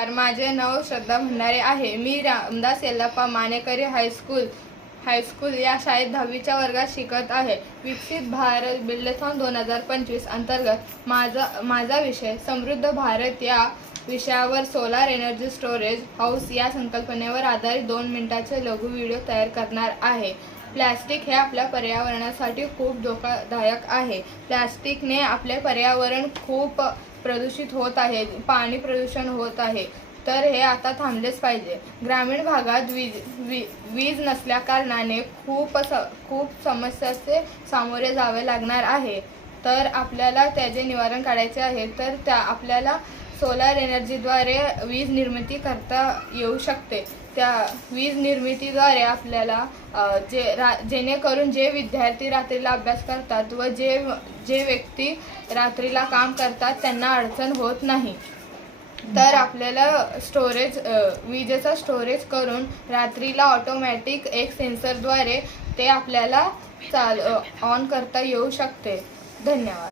नमस्कार, माझे नाव श्रद्धा भंडारे आहे। मी रामदास यल्लप्पा मानेकरी हायस्कूल या शाळेत 10वीच्या वर्गात शिकत आहे। विकसित भारत बिल्डथॉन 2025 अंतर्गत माझा विषय समृद्ध भारत या विषयावर सोलार एनर्जी स्टोरेज हाऊस या संकल्पनेवर आधारित 2 मिनिटाचे लघु व्हिडिओ तयार करणार आहे। प्लास्टिक हे आपल्या पर्यावरणासाठी खूप धोकादायक आहे। प्लास्टिकने आपले पर्यावरण खूप प्रदूषित होत आहे, पाणी प्रदूषण होत आहे, तर हे आता थांबलेच पाहिजे। ग्रामीण भागात वीज नसल्या कारणाने खूप समस्याचे सामोरे जावे लागणार आहे। तर आपल्याला त्याचे निवारण काढायचे आहे, तर आपल्याला सोलार एनर्जीद्वारे वीज निर्मिती करता येऊ शकते। त्या वीज निर्मितीद्वारे आपल्याला जेणेकरून जे विद्यार्थी रात्रीला अभ्यास करतात व जे व्यक्ती रात्रीला काम करतात त्यांना अडचण होत नाही। तर आपल्याला विजेचा स्टोरेज करून रात्रीला ऑटोमॅटिक एक सेन्सरद्वारे ते आपल्याला ऑन करता येऊ शकते। धन्यवाद।